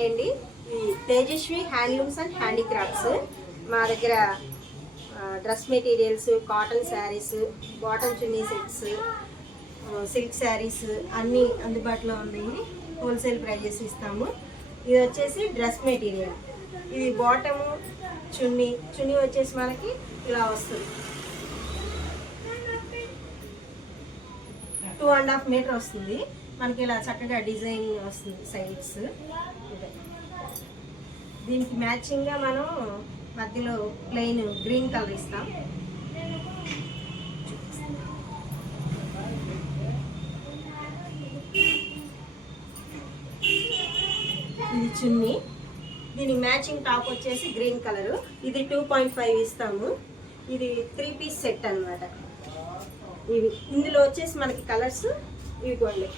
Hi అండి, ఈ Tejaswi handlooms and handicrafts. మా దగ్గర dress materials, cotton saris, bottom chunni sets, silk saris అన్నీ అందుబాటులో ఉన్నాయి. హోల్సేల్ ప్రైజెస్ ఇస్తాము. ఇది వచ్చేసి డ్రెస్ మెటీరియల్. ఇది బాటము చున్నీ వచ్చేసి మనకి ఇలా వస్తుంది. 2.5 మీటర్ వస్తుంది మనకి. ఇలా చక్కగా డిజైన్ వస్తుంది సైడ్స్. దీనికి మ్యాచింగ్గా మనం మధ్యలో ప్లెయిన్ గ్రీన్ కలర్ ఇస్తాం. ఇది చున్నీ. దీని మ్యాచింగ్ టాప్ వచ్చేసి గ్రీన్ కలరు. ఇది 2.5 ఇస్తాము. ఇది 3 పీస్ సెట్ అన్నమాట. ఇవి ఇందులో వచ్చేసి మనకి కలర్స్ ఇవిగోండి.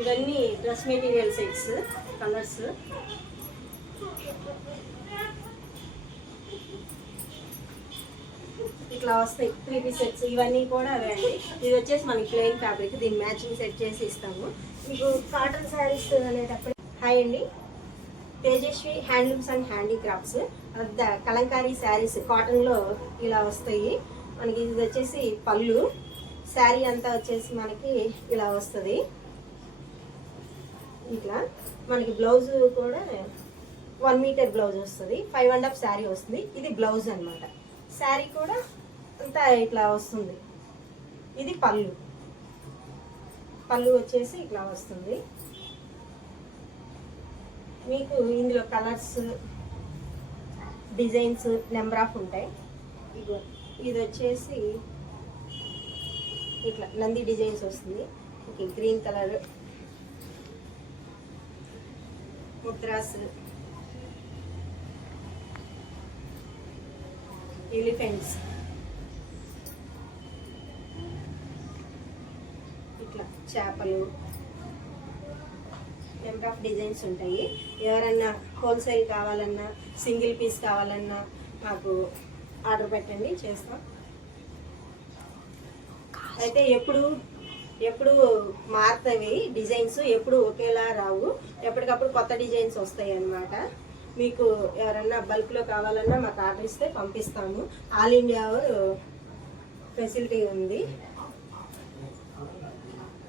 ఇవన్నీ డ్రెస్ మెటీరియల్ సెట్స్ కలర్స్. ఇట్లా వస్తాయి 3 పీస్ సెట్స్. ఇవన్నీ కూడా అవే అండి. ఇది వచ్చేసి మనకి ప్లెయిన్ ఫ్యాబ్రిక్. దీన్ని మ్యాచింగ్ సెట్ చేసి ఇస్తాము. మీకు కాటన్ శారీస్ అనేటప్పుడు హాయ్ అండి, Tejaswi handlooms and handicrafts. Kalamkari saris కాటన్లో ఇలా వస్తాయి మనకి. ఇది వచ్చేసి పళ్ళు. శారీ అంతా వచ్చేసి మనకి ఇలా వస్తుంది. ఇట్లా మనకి బ్లౌజ్ కూడా 1 మీటర్ బ్లౌజ్ వస్తుంది. 5.5 శారీ వస్తుంది. ఇది బ్లౌజ్ అన్నమాట. శారీ కూడా అంతా ఇట్లా వస్తుంది. ఇది పళ్ళు వచ్చేసి ఇట్లా వస్తుంది. మీకు ఇందులో కలర్స్, డిజైన్స్ నెంబర్ ఆఫ్ ఉంటాయి. ఇది వచ్చేసి ఇట్లా నంది డిజైన్స్ వస్తుంది. Okay, green colour, mudras, elephants, ఇట్లా చేపలు, నెంబర్ ఆఫ్ డిజైన్స్ ఉంటాయి. ఎవరన్నా హోల్సేల్ కావాలన్నా, సింగిల్ పీస్ కావాలన్నా మాకు ఆర్డర్ పెట్టండి, చేస్తాం. అయితే ఎప్పుడు మారుతాయి డిజైన్స్, ఎప్పుడు ఒకేలా రావు. ఎప్పటికప్పుడు కొత్త డిజైన్స్ వస్తాయి అన్నమాట. మీకు ఎవరన్నా బల్క్లో కావాలన్నా మాకు ఆర్డర్ ఇస్తే పంపిస్తాము. ఆల్ ఇండియా ఫెసిలిటీ ఉంది.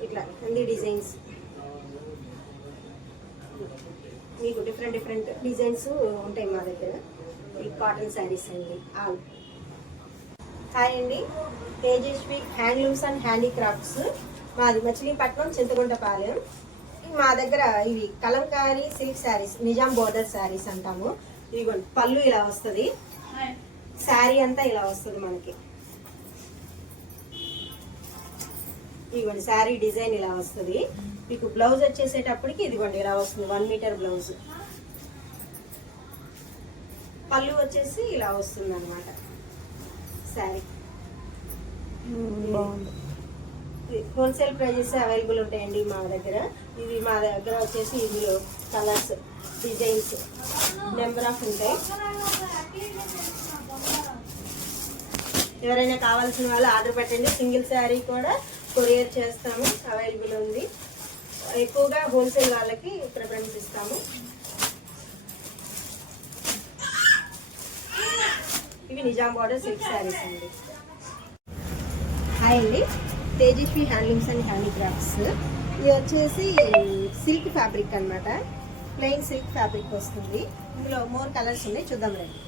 ఇట్లా అన్ని డిజైన్స్ మీకు డిఫరెంట్ డిజైన్స్ ఉంటాయి మా దగ్గర. ఈ కాటన్ శారీస్ అండి. హాయ్ అండి, తేజస్వి హ్యాండ్లూమ్స్ అండ్ హ్యాండీక్రాఫ్ట్స్. మాది మచిలీపట్నం, చింతగుంటపాలెం. మా దగ్గర ఇవి కలంకారీ సిల్క్ శారీస్, నిజాం బోర్డర్ శారీస్ అంటాము. ఇదిగోండి, పళ్ళు ఇలా వస్తుంది. శారీ అంతా ఇలా వస్తుంది మనకి. ఇదిగోండి, శారీ డిజైన్ ఇలా వస్తుంది. మీకు బ్లౌజ్ వచ్చేసేటప్పటికి ఇదిగోండి ఇలా వస్తుంది. 1 మీటర్ బ్లౌజ్. పళ్ళు వచ్చేసి ఇలా వస్తుంది అన్నమాట. శారీ బాగుంది. హోల్సేల్ ప్రైజెస్ అవైలబుల్ ఉంటాయండి మా దగ్గర. ఇది మా దగ్గర వచ్చేసి ఇందులో కలర్స్, డిజైన్స్ నెంబర్ ఆఫ్ ఉంటాయి. ఎవరైనా కావాల్సిన వాళ్ళు ఆర్డర్ పెట్టండి. సింగిల్ శారీ కూడా కొరియర్ చేస్తాము, అవైలబుల్ ఉంది. ఎక్కువగా హోల్సేల్ వాళ్ళకి ప్రిఫరెన్స్ ఇస్తాము. ఇవి నిజాం బోర్డర్ సిల్క్ శారీస్ అండి. హాయ్ అండి, తేజస్వి హ్యాండ్లూమ్స్ అండ్ హ్యాండీక్రాఫ్ట్స్. ఇది వచ్చేసి సిల్క్ ఫ్యాబ్రిక్ అన్నమాట. ప్లెయిన్ సిల్క్ ఫ్యాబ్రిక్ వస్తుంది. ఇందులో మోర్ కలర్స్ ఉన్నాయి, చూద్దాం రండి.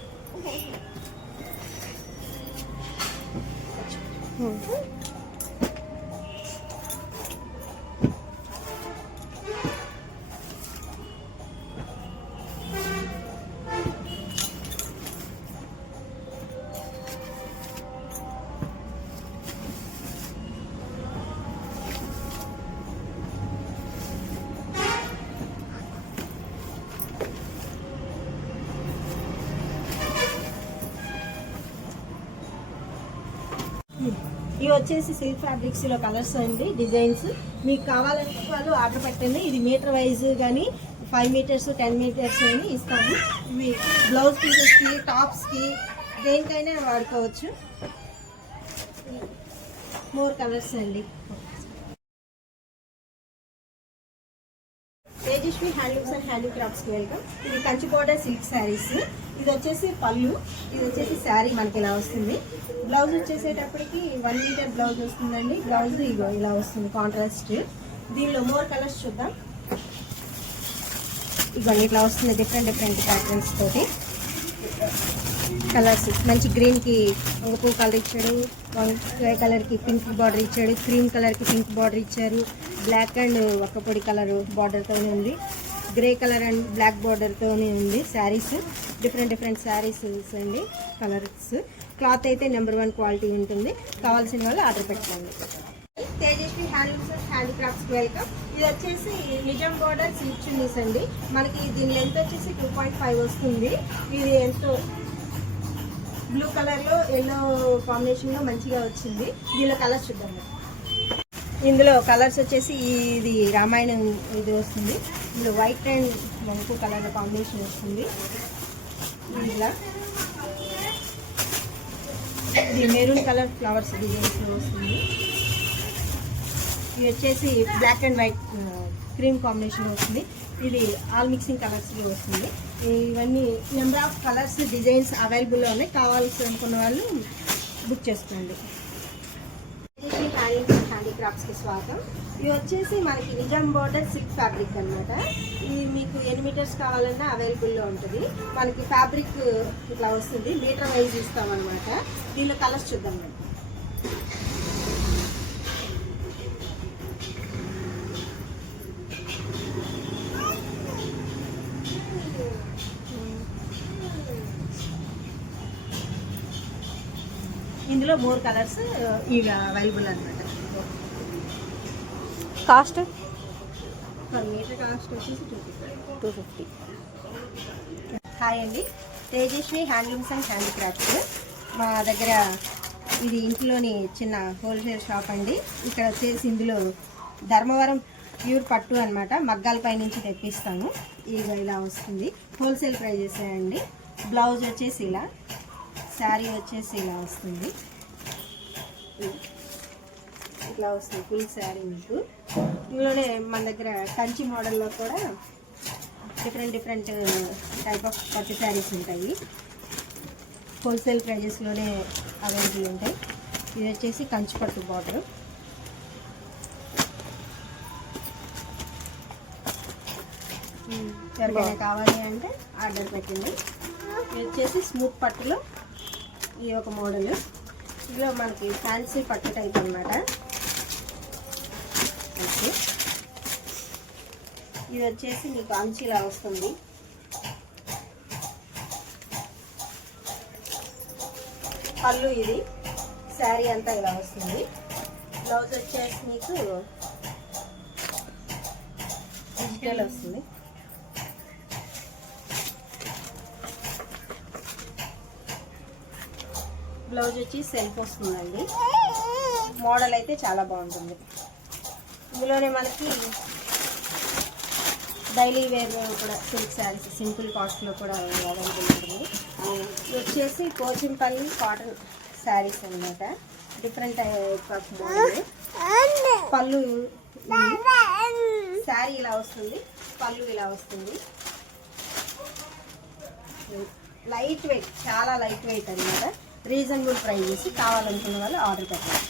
ఇవి వచ్చేసి సిల్క్ ఫ్యాబ్రిక్స్ లో కలర్స్ అండి, డిజైన్స్. మీకు కావాలంటే వాళ్ళు ఆర్డర్ పెట్టండి. ఇది మీటర్ వైజ్ కానీ 5 మీటర్స్ 10 మీటర్స్ అని ఇస్తాము. ఇవి బ్లౌజ్ పీసెస్కి, టాప్స్కి, దేనికైనా వాడుకోవచ్చు. మోర్ కలర్స్ అండి. తేజస్వి హ్యాండ్లూమ్స్ అండ్ హ్యాండీక్రాఫ్ట్స్కి వెల్కమ్. ఇది కంచి బోర్డర్ సిల్క్ శారీస్. ఇది వచ్చేసి పళ్ళు, ఇది వచ్చేసి శారీ మనకి ఇలా వస్తుంది. బ్లౌజ్ వచ్చేసేటప్పటికి 1 మీటర్ బ్లౌజ్ వస్తుందండి. బ్లౌజ్ ఇగో ఇలా వస్తుంది కాంట్రాస్ట్. దీనిలో మోర్ కలర్స్ చూద్దాం. ఇవన్నీ ఇట్లా వస్తుంది డిఫరెంట్ ప్యాటర్న్స్ తోటి. కలర్స్ మంచి గ్రీన్కి వంగపూ కలర్ ఇచ్చాడు, వంకాయ కలర్కి పింక్ బార్డర్ ఇచ్చాడు, క్రీమ్ కలర్కి పింక్ బార్డర్ ఇచ్చారు, బ్లాక్ అండ్ ఒక్కపొడి కలర్ బార్డర్తోనే ఉంది, గ్రే కలర్ అండ్ బ్లాక్ బార్డర్తోనే ఉంది. శారీస్ డిఫరెంట్ శారీస్ అండి. కలర్స్ క్లాత్ అయితే నెంబర్ 1 క్వాలిటీ ఉంటుంది. కావాల్సిన వాళ్ళు ఆర్డర్ పెట్టుకోండి. తేజస్వి హ్యాండ్లూమ్స్ అండ్ హ్యాండీక్రాఫ్ట్స్కి వెల్కమ్. ఇది వచ్చేసి నిజాం బోర్డర్ సిల్క్ చున్నీస్ అండి. మనకి దీని లెంత్ వచ్చేసి 2.5 వస్తుంది. ఇది ఎంతో బ్లూ కలర్లో ఎల్లో కాంబినేషన్లో మంచిగా వచ్చింది. దీనిలో కలర్స్ చూద్దాం. ఇందులో కలర్స్ వచ్చేసి ఇది రామాయణం ఇది వస్తుంది. ఇందులో వైట్ అండ్ మంకు కలర్ కాంబినేషన్ వస్తుంది. ఇలా ఇది మెరూన్ కలర్ ఫ్లవర్స్ డిజైన్స్లో వస్తుంది. ఇది వచ్చేసి black and white cream combination వస్తుంది. ఇది ఆల్ మిక్సింగ్ కలర్స్లో వస్తుంది. ఇవన్నీ నెంబర్ ఆఫ్ కలర్స్ డిజైన్స్ అవైలబుల్లో ఉన్నాయి. కావాల్సి అనుకున్న వాళ్ళు బుక్ చేసుకోండి. హ్యాండీక్రాఫ్ట్స్కి స్వాగతం. ఇది వచ్చేసి మనకి నిజాం బోర్డర్ సిల్క్ ఫ్యాబ్రిక్ అనమాట. ఇది మీకు ఎన్ని మీటర్స్ కావాలన్నా అవైలబుల్లో ఉంటుంది. మనకి ఫ్యాబ్రిక్ ఇట్లా వస్తుంది, మీటర్ వైజ్ ఇస్తామన్నమాట. దీనిలో కలర్స్ చూద్దాం. ఇందులో మోర్ కలర్స్ ఇవి అవైలబుల్ అనమాట. కాస్ట్ పర్ మీటర్ కాస్ట్ వచ్చేసి 250. హాయ్ అండి, తేజస్వి హ్యాండ్లూమ్స్ అండ్ హ్యాండీక్రాఫ్ట్స్. మా దగ్గర ఇది ఇంట్లోని చిన్న హోల్సేల్ షాప్ అండి. ఇక్కడ వచ్చేసి ఇందులో ధర్మవరం ప్యూర్ పట్టు అనమాట. మగ్గాలపై నుంచి తెప్పిస్తాము. ఇది ఇలా వస్తుంది, హోల్సేల్ ప్రైజెస్ అండి. బ్లౌజ్ వచ్చేసి ఇలా, శారీ వచ్చేసి ఇలా వస్తుంది. ఇట్లా వస్తుంది ఫుల్ శారీ మీకు. ఇందులోనే మన దగ్గర కంచి మోడల్లో కూడా డిఫరెంట్ టైప్ ఆఫ్ పట్టు శారీస్ ఉంటాయి. హోల్సేల్ ప్రైజెస్లోనే అవైలబుల్ ఉంటాయి. ఇది వచ్చేసి కంచి పట్టు బార్డర్. ఎవరికైనా కావాలి అంటే ఆర్డర్ పెట్టండి. ఇది వచ్చేసి స్మూత్ పట్టులో ఈ ఒక మోడల్. ఇందులో మనకి ఫ్యాన్సీ పట్టు టైప్ అనమాట. ఓకే, ఇది వచ్చేసి మీకు అంచులా వస్తుంది. పళ్ళు ఇది, శారీ అంతా ఇలా వస్తుంది. బ్లౌజ్ వచ్చేసి మీకు డిజిటల్ వస్తుంది. బ్లౌజ్ వచ్చి సెల్ఫ్ వస్తుందండి. మోడల్ అయితే చాలా బాగుంటుంది. ఇందులోనే మనకి డైలీ వేర్ కూడా సిల్క్ శారీస్ సింపుల్ కాస్ట్లో కూడా అవైలబుల్ ఉంటుంది. ఇది వచ్చేసి పోచంపల్లి కాటన్ శారీస్ అనమాట. Different type of model. పళ్ళు శారీ ఇలా వస్తుంది, పళ్ళు ఇలా వస్తుంది. లైట్ వెయిట్, చాలా లైట్ వెయిట్ అనమాట. Reasonable prices. కావాలనుకున్న వాళ్ళు ఆర్డర్ పెట్టండి.